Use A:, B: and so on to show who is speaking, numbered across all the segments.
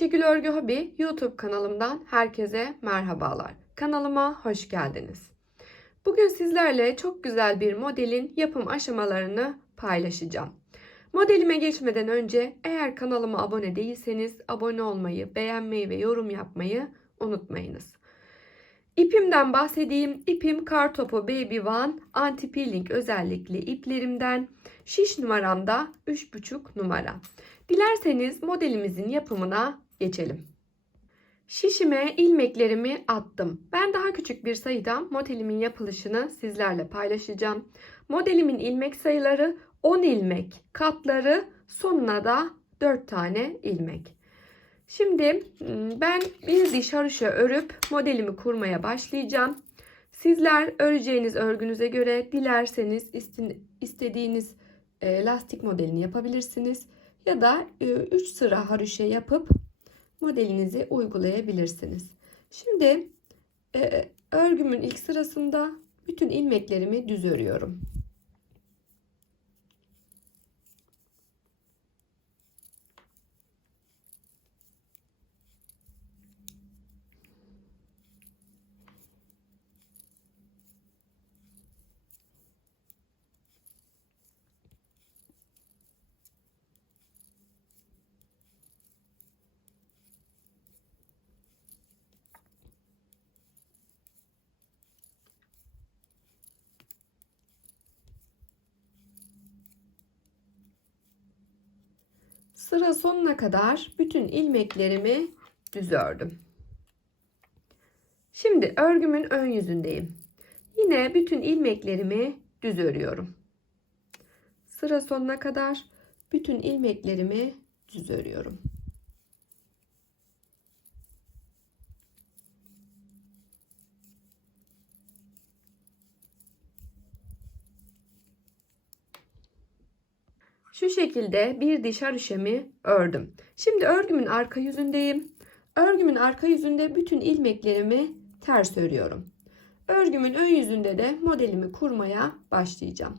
A: Ayşegül Örgü Hobi YouTube kanalımdan herkese merhabalar. Kanalıma hoş geldiniz. Bugün sizlerle çok güzel bir modelin yapım aşamalarını paylaşacağım. Modelime geçmeden önce eğer kanalıma abone değilseniz abone olmayı, beğenmeyi ve yorum yapmayı unutmayınız. İpimden bahsedeyim. İpim Kartopu Baby One anti peeling özellikli iplerimden. Şiş numaramda 3,5 numara. Dilerseniz modelimizin yapımına geçelim. Şişime ilmeklerimi attım. Ben daha küçük bir sayıda modelimin yapılışını sizlerle paylaşacağım. Modelimin ilmek sayıları 10 ilmek, katları sonuna da 4 tane ilmek. Şimdi ben bir diş haroşa örüp modelimi kurmaya başlayacağım. Sizler öreceğiniz örgünüze göre dilerseniz istediğiniz lastik modelini yapabilirsiniz. Ya da 3 sıra haroşa yapıp modelinizi uygulayabilirsiniz. Şimdi örgümün ilk sırasında bütün ilmeklerimi düz örüyorum. Sıra sonuna kadar bütün ilmeklerimi düz ördüm. Şimdi örgümün ön yüzündeyim. Yine bütün ilmeklerimi düz örüyorum. Sıra sonuna kadar bütün ilmeklerimi düz örüyorum. Şu şekilde bir diş haroşamı ördüm. Şimdi örgümün arka yüzündeyim. Örgümün arka yüzünde bütün ilmeklerimi ters örüyorum. Örgümün ön yüzünde de modelimi kurmaya başlayacağım.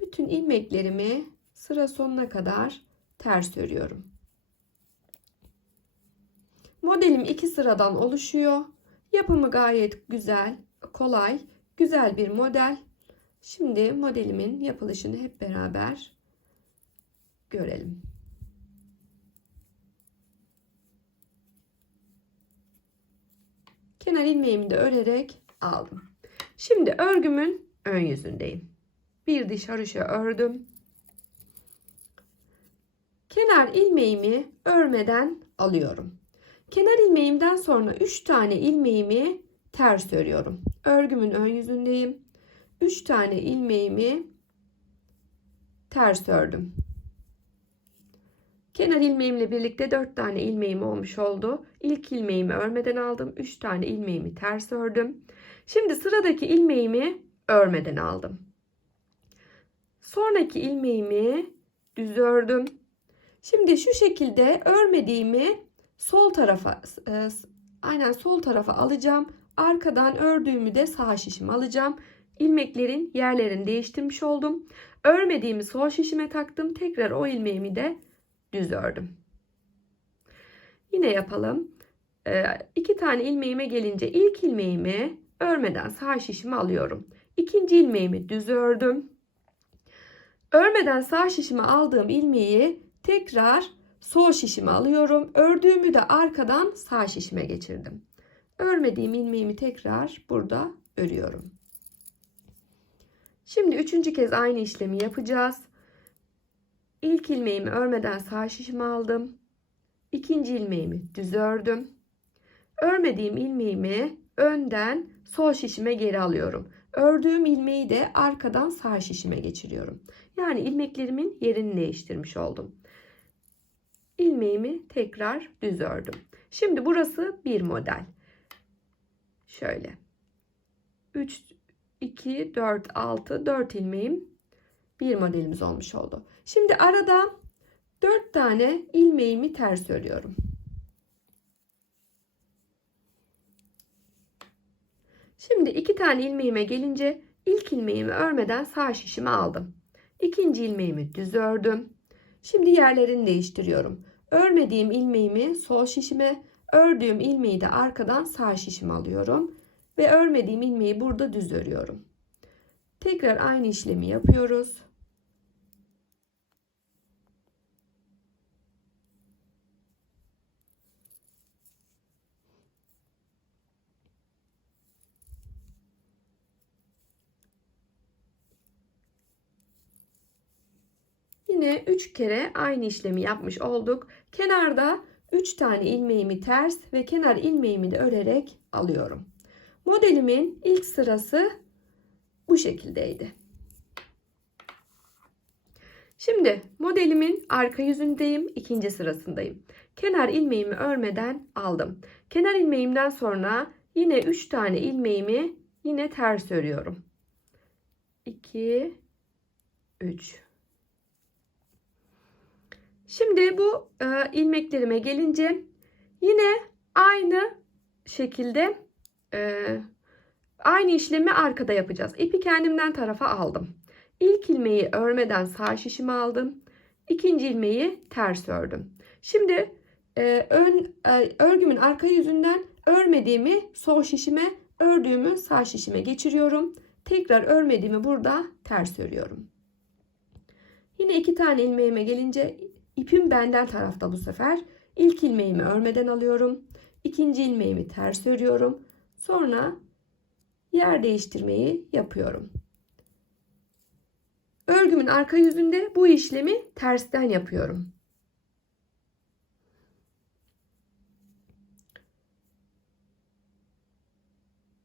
A: Bütün ilmeklerimi sıra sonuna kadar ters örüyorum. Modelim iki sıradan oluşuyor. Yapımı gayet güzel, kolay, güzel bir model. Şimdi modelimin yapılışını hep beraber görelim. Kenar ilmeğimi de örerek aldım. Şimdi örgümün ön yüzündeyim. Bir diş haroşa ördüm. Kenar ilmeğimi örmeden alıyorum. Kenar ilmeğimden sonra 3 tane ilmeğimi ters örüyorum. Örgümün ön yüzündeyim. 3 tane ilmeğimi ters ördüm. Kenar ilmeğimle birlikte 4 tane ilmeğim olmuş oldu. İlk ilmeğimi örmeden aldım. 3 tane ilmeğimi ters ördüm. Şimdi sıradaki ilmeğimi örmeden aldım. Sonraki ilmeğimi düz ördüm. Şimdi şu şekilde örmediğimi sol tarafa e, aynen sol tarafa alacağım. Arkadan ördüğümü de sağ şişime alacağım. İlmeklerin yerlerini değiştirmiş oldum. Örmediğimi sol şişime taktım. Tekrar o ilmeğimi de düz ördüm. Yine yapalım. Ee, iki tane ilmeğime gelince ilk ilmeğimi örmeden sağ şişimi alıyorum. İkinci ilmeğimi düz ördüm. Örmeden sağ şişimi aldığım ilmeği tekrar sol şişime alıyorum. Ördüğümü de arkadan sağ şişime geçirdim. Örmediğim ilmeğimi tekrar burada örüyorum. Şimdi üçüncü kez aynı işlemi yapacağız. İlk ilmeğimi örmeden sağ şişimi aldım. İkinci ilmeğimi düz ördüm. Örmediğim ilmeğimi önden sol şişime geri alıyorum. Ördüğüm ilmeği de arkadan sağ şişime geçiriyorum. Yani ilmeklerimin yerini değiştirmiş oldum. İlmeğimi tekrar düz ördüm. Şimdi burası bir model. Şöyle. 3 2 4 6 4 ilmeğim bir modelimiz olmuş oldu. Şimdi arada 4 tane ilmeğimi ters örüyorum. Şimdi iki tane ilmeğime gelince ilk ilmeğimi örmeden sağ şişimi aldım. İkinci ilmeğimi düz ördüm. Şimdi yerlerini değiştiriyorum. Örmediğim ilmeğimi sol şişime, ördüğüm ilmeği de arkadan sağ şişime alıyorum ve örmediğim ilmeği burada düz örüyorum. Tekrar aynı işlemi yapıyoruz. Yine 3 kere aynı işlemi yapmış olduk. Kenarda 3 tane ilmeğimi ters ve kenar ilmeğimi de örerek alıyorum. Modelimin ilk sırası bu şekildeydi. Şimdi modelimin arka yüzündeyim, ikinci sırasındayım. Kenar ilmeğimi örmeden aldım. Kenar ilmeğimden sonra yine 3 tane ilmeğimi yine ters örüyorum. 2 3 Şimdi bu e, ilmeklerime gelince yine aynı şekilde e, aynı işlemi arkada yapacağız. İpi kendimden tarafa aldım. İlk ilmeği örmeden sağ şişime aldım. İkinci ilmeği ters ördüm. Şimdi e, ön e, örgümün arka yüzünden örmediğimi sol şişime, ördüğümü sağ şişime geçiriyorum. Tekrar örmediğimi burada ters örüyorum. Yine iki tane ilmeğime gelince ipim benden tarafta bu sefer. İlk ilmeğimi örmeden alıyorum. İkinci ilmeğimi ters örüyorum. Sonra yer değiştirmeyi yapıyorum. Örgümün arka yüzünde bu işlemi tersten yapıyorum.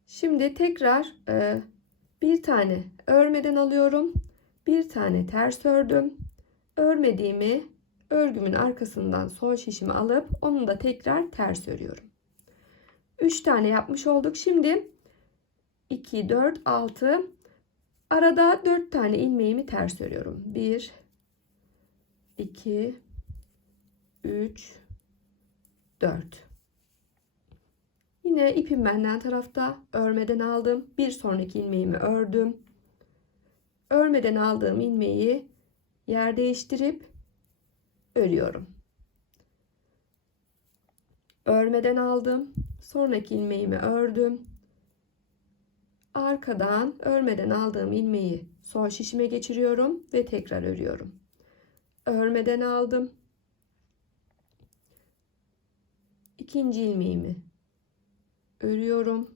A: Şimdi tekrar e, bir tane örmeden alıyorum. Bir tane ters ördüm. Örmediğimi örgümün arkasından sol şişimi alıp onu da tekrar ters örüyorum. 3 tane yapmış olduk. Şimdi 2 4 6 arada 4 tane ilmeğimi ters örüyorum. 1 2 3 4 Yine ipim benden tarafta örmeden aldım. Bir sonraki ilmeğimi ördüm. Örmeden aldığım ilmeği yer değiştirip örüyorum. Örmeden aldım. Sonraki ilmeğimi ördüm. Arkadan örmeden aldığım ilmeği sol şişime geçiriyorum ve tekrar örüyorum. Örmeden aldım. İkinci ilmeğimi örüyorum.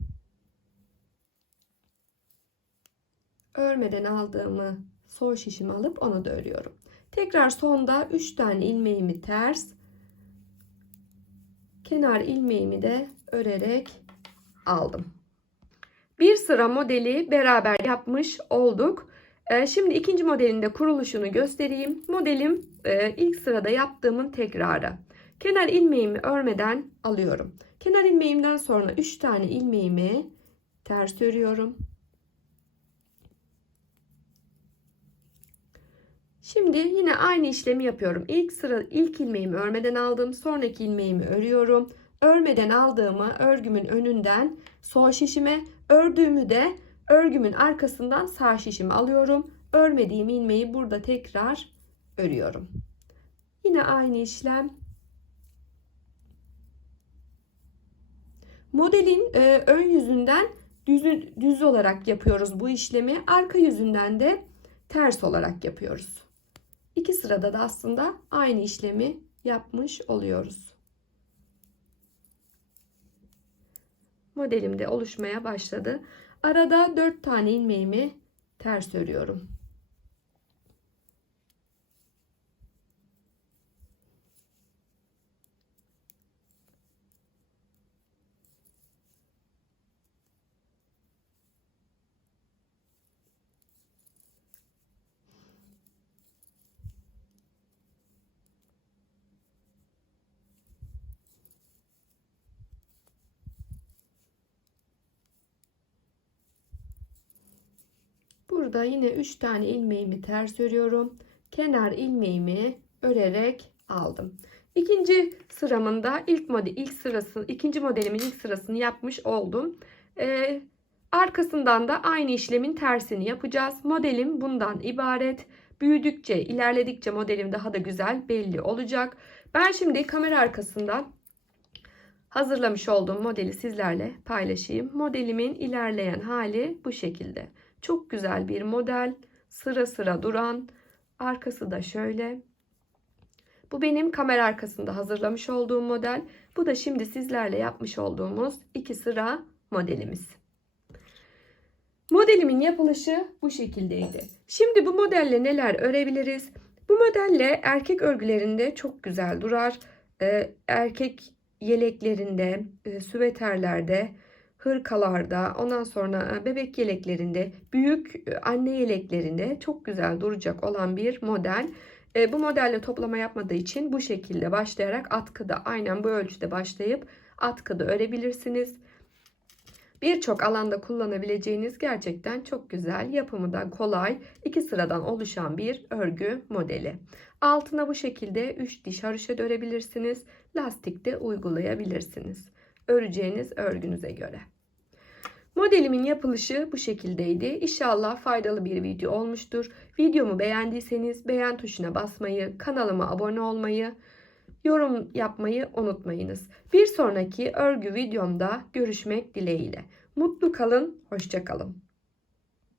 A: Örmeden aldığımı sol şişimi alıp onu da örüyorum. Tekrar sonda 3 tane ilmeğimi ters kenar ilmeğimi de örerek aldım. Bir sıra modeli beraber yapmış olduk. Ee, şimdi ikinci modelin de kuruluşunu göstereyim. Modelim e, ilk sırada yaptığımın tekrarı. Kenar ilmeğimi örmeden alıyorum. Kenar ilmeğimden sonra 3 tane ilmeğimi ters örüyorum. Şimdi yine aynı işlemi yapıyorum. İlk sıra ilk ilmeğimi örmeden aldım. Sonraki ilmeğimi örüyorum. Örmeden aldığımı örgümün önünden sol şişime, ördüğümü de örgümün arkasından sağ şişime alıyorum. Örmediğim ilmeği burada tekrar örüyorum. Yine aynı işlem. Modelin e, ön yüzünden düz, düz olarak yapıyoruz bu işlemi. Arka yüzünden de ters olarak yapıyoruz. İki sırada da aslında aynı işlemi yapmış oluyoruz. Modelim de oluşmaya başladı. Arada 4 tane ilmeğimi ters örüyorum. Burada yine 3 tane ilmeğimi ters örüyorum. Kenar ilmeğimi örerek aldım. İkinci sıramın da ilk model ilk sırası ikinci modelimin ilk sırasını yapmış oldum. Ee, arkasından da aynı işlemin tersini yapacağız. Modelim bundan ibaret. Büyüdükçe, ilerledikçe modelim daha da güzel belli olacak. Ben şimdi kamera arkasından hazırlamış olduğum modeli sizlerle paylaşayım. Modelimin ilerleyen hali bu şekilde. Çok güzel bir model. Sıra sıra duran. Arkası da şöyle. Bu benim kamera arkasında hazırlamış olduğum model. Bu da şimdi sizlerle yapmış olduğumuz iki sıra modelimiz. Modelimin yapılışı bu şekildeydi. Şimdi bu modelle neler örebiliriz? Bu modelle erkek örgülerinde çok güzel durar. Ee, erkek yeleklerinde, e, süveterlerde, hırkalarda, ondan sonra e, bebek yeleklerinde, büyük e, anne yeleklerinde çok güzel duracak olan bir model. E, bu modelle toplama yapmadığı için bu şekilde başlayarak atkıda aynen bu ölçüde başlayıp atkıda örebilirsiniz. Birçok alanda kullanabileceğiniz gerçekten çok güzel, yapımı da kolay, iki sıradan oluşan bir örgü modeli. Altına bu şekilde 3 diş haroşa örebilirsiniz. Lastik de uygulayabilirsiniz. Öreceğiniz örgünüze göre. Modelimin yapılışı bu şekildeydi. İnşallah faydalı bir video olmuştur. Videomu beğendiyseniz beğen tuşuna basmayı, kanalıma abone olmayı, yorum yapmayı unutmayınız. Bir sonraki örgü videomda görüşmek dileğiyle. Mutlu kalın, hoşça kalın.